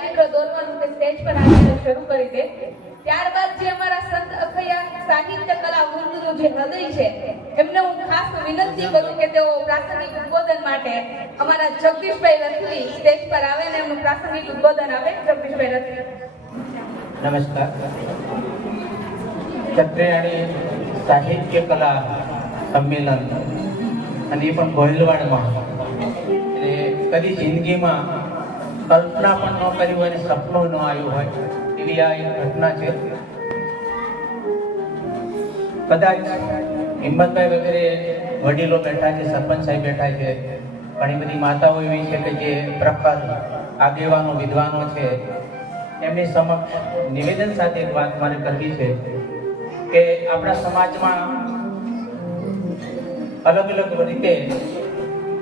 ચિત્ર દોરવાનું સ્ટેજ પર આવીને શરૂ કરી દે. ત્યારબાદ જે અમારા સંત અખૈયા સાહિત્ય કલા વૃંદનું જે હૃદય છે, એમને હું ખાસ વિનંતી કરું કે તેઓ પ્રાસંગિક ઉદ્બોધન માટે અમારા જગદીશભાઈ રથવી સ્ટેજ પર આવે ને એમનું પ્રાસંગિક ઉદ્બોધન આપે જગદીશભાઈ રથવી. નમસ્કાર. ચત્રેયાણી સાહિત્ય કલા સંમેલન, અને એ પણ ગોહિલવાડમાં એટલે કદી જિંદગીમાં કલ્પના પણ ન કરી હોય અને સપનું ન આવ્યું હોય, એવી આ એક ઘટના છે. કદાચ હિંમતભાઈ વગેરે વડીલો બેઠા છે, સરપંચ સાહેબ બેઠા છે, ઘણી બધી માતાઓ એવી છે કે જે પ્રખર આગેવાનો, વિદ્વાનો છે. એમની સમક્ષ નિવેદન સાથે એક વાત મારે કરવી છે કે આપણા સમાજમાં અલગ અલગ રીતે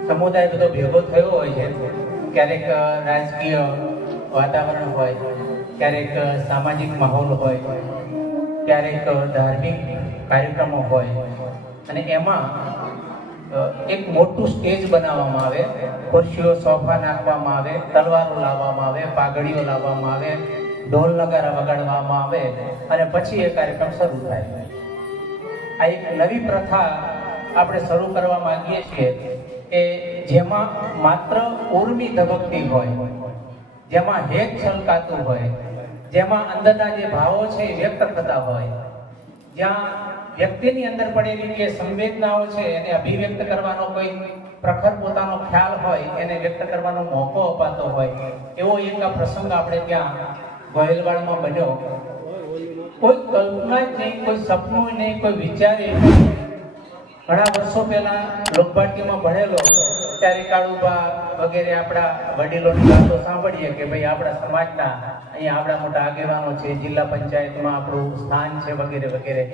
સમુદાય બધો ભેગો થયો હોય છે. ક્યારેક રાજકીય વાતાવરણ હોય, ક્યારેક સામાજિક માહોલ હોય, ક્યારેક ધાર્મિક કાર્યક્રમો હોય અને એમાં એક મોટું સ્ટેજ બનાવવામાં આવે, ખુરશીઓ સોફા નાખવામાં આવે, તલવારો લાવવામાં આવે, પાઘડીઓ લાવવામાં આવે, ઢોલ નગારા વગાડવામાં આવે અને પછી એ કાર્યક્રમ શરૂ થાય. આ એક નવી પ્રથા આપણે શરૂ કરવા માંગીએ છીએ કે જેમાં માત્ર ઉર્મી ધબકતી હોય, જેમાં હેત છલકાતું હોય, જેમાં અંદરના જે ભાવો છે એ વ્યક્ત થતા હોય, જ્યાં વ્યક્તિની અંદર પડેલી જે સંવેદનાઓ છે એને અભિવ્યક્ત કરવાનો કોઈ પ્રખર પોતાનો ખ્યાલ હોય, એને વ્યક્ત કરવાનો મોકો અપાતો હોય, એવો એક આ પ્રસંગ આપણે ત્યાં ગોહિલવાડમાં બન્યો. કોઈ કલ્પના જ નહીં, કોઈ સપનું નહીં, કોઈ વિચારે ઘણા વર્ષો પહેલા લોકભાટીમાં ભણેલો ત્યારે કાળુબા વગેરે આપણા વડીલોની વાતો સાંભળીએ કે ભાઈ આપણા સમાજના અહીંયા આપણા મોટા આગેવાનો છે, જિલ્લા પંચાયતમાં આપણું સ્થાન છે વગેરે વગેરે.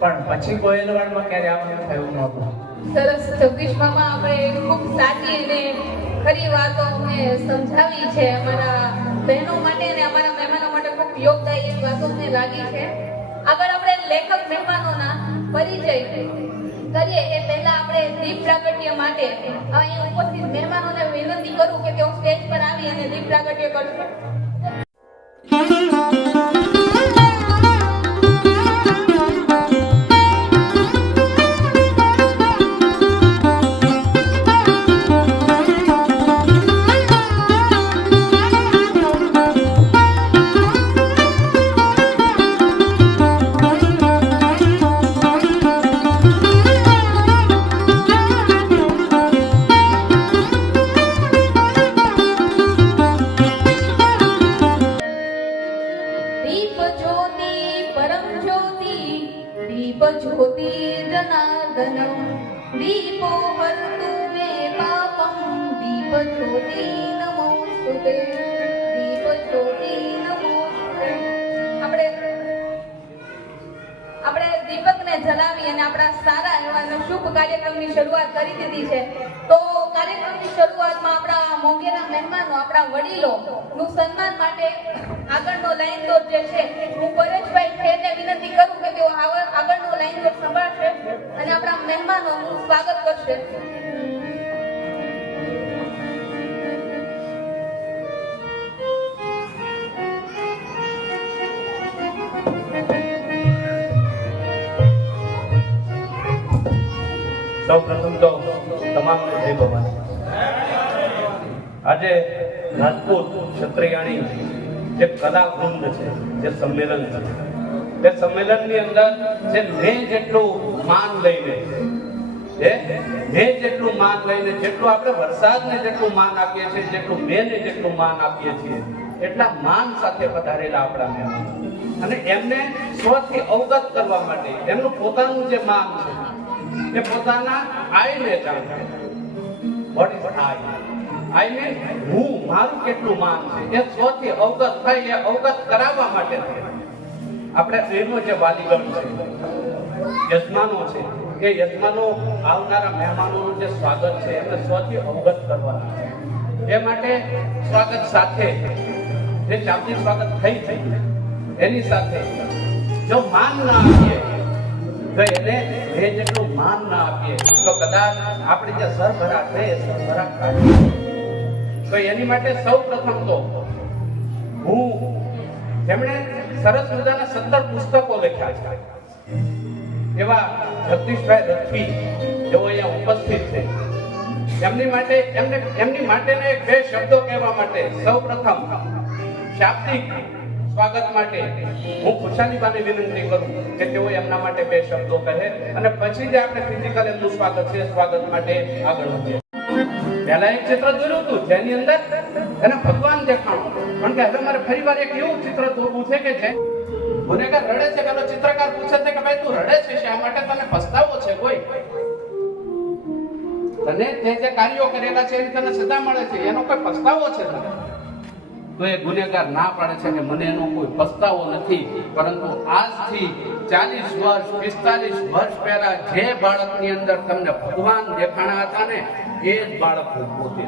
પણ પછી ગોયલવાડમાં ક્યારે આવું થયું નહોતું સરસ. જગદીશ આપણે ખૂબ સાચી અને ખરી વાતો અમને સમજાવી છે. અમારા બહેનો માટે અને અમારા મહેમાનો માટે ખૂબ યોગદાયી વાતો અમને લાગી છે. આગળ આપણે લેખક મહેમાનોના પરિચય કરીએ એ પહેલા આપણે દીપ પ્રાગટ્ય માટે અહીં ઉપસ્થિત મહેમાનોને વિનંતી કરું કે તેઓ સ્ટેજ પર આવી અને દીપ પ્રાગટ્ય કરશે. દીપ જ્યોતિ નમોસ્તુતે આપણે આપણે દીપકને જલાવી અને આપણા સારા એવા શુભ કાર્યક્રમની શરૂઆત કરી દીધી છે. તો કાર્યક્રમની શરૂઆતમાં આપણા મોંઘેરા મહેમાનો, આપણા વડીલો નું સન્માન માટે આગળનો લાઈન દોર જે છે, હું પરેશભાઈ ખેરને વિનંતી કરું કે તેઓ આગળનો લાઈન દોર સંભાળશે અને આપણા મહેમાનોનું સ્વાગત કરશે. સૌ પ્રથમ તો તમામને જય ભવાની આજે રાજપૂત ક્ષત્રિયાણી જે કલાવૃંદ છે, જે સંમેલન છે તે સંમેલનની અંદર જે મેં જેટલું માન લઈને જે મેં જેટલું માન લઈને જેટલું આપણે વરસાદને જેટલું માન આપીએ છીએ, જેટલું મેને જેટલું માન આપીએ છીએ, એટલા માન સાથે પધારેલા આપણા મહેમાન. અને એમને સ્વથી અવગત કરવા માટે, એમનું પોતાનું જે માન છે એ પોતાના આઈને જાણે what is I I mean હું, મારું કેટલું માન છે? એ સ્વથી અવગત થાય, એ અવગત કરાવવા માટે આપણે એનો જે વાલીગણ છે, યજમાનો છે, એ યજમાનો આવનારા મહેમાનોનું જે સ્વાગત છે, એમને સ્વથી અવગત કરવાના છે. એ માટે સ્વાગત સાથે, જે શાબ્દિક સ્વાગત થઈ થઈ, એની સાથે, જો માન ના આપીએ તો એને એ જેટલું માન ના આપીએ, તો કદાચ આપણે જે સરભરા છે સરભરા કાઢી તો એની માટે સૌ પ્રથમ તો તેમણે સરસ મજાના સત્તર પુસ્તકો લખ્યા છે, એવા જગદીશભાઈ રથવી જેઓ અહીંયા ઉપસ્થિત છે. એમની માટે, એમને, એમની માટેના એક બે શબ્દો કહેવા માટે સૌપ્રથમ શાબ્દિક સ્વાગત માટે હું ખુશાલીબાને વિનંતી કરું કે તેઓ એમના માટે બે શબ્દો કહે અને પછી જે આપણે ફિઝિકલ એમનું સ્વાગત છે, સ્વાગત માટે આગળ વધીએ. પહેલા એક ચિત્ર દોર્યું હતું, જેની અંદર એને ભગવાન દેખાણું. કારણ કે હવે મારે ફરીવાર એક એવું ચિત્ર દોરવું છે કે જે ગુનેગાર રડે છે, પેલો ચિત્રકાર પૂછે છે કે ભાઈ તું રડે છે, શા માટે તને પસ્તાવો છે કોઈ? તને તે જે કાર્યો કરેલા છે, એની તને સજા મળે છે, એનો કોઈ પસ્તાવો છે તને? તો એ ગુનેગાર ના પાડે છે કે મને એનો કોઈ પસ્તાવો નથી. પરંતુ આજથી ચાલીસ વર્ષ, પિસ્તાલીસ વર્ષ પહેલા જે બાળકની અંદર તમને ભગવાન દેખાણા હતા ને, એ જ બાળક હું પોતે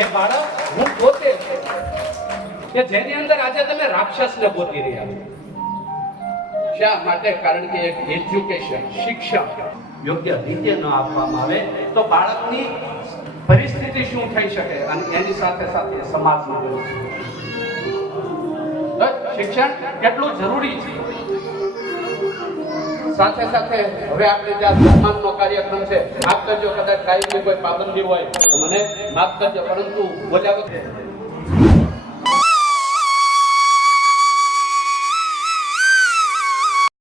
એ બાળક હું પોતે. કે જેની અંદર આજે તમે રાક્ષસને પોતી રહ્યા છો. શા માટે? કારણ કે એક એજ્યુકેશન શિક્ષણ યોગ્ય રીતે ન આપવામાં આવે તો બાળકની પરિસ્થિતિ શું થઈ શકે અને એની સાથે સાથે પરિસ્થિતિ. શિક્ષણ કેટલું જરૂરી છે સાથે સાથે હવે આપણે જે આ સન્માનનો કાર્યક્રમ છે, માફ કરજો, કદાચ કાયમની કોઈ પાબંદી હોય તો મને માફ કરજો, પરંતુ બોલ્યા વગર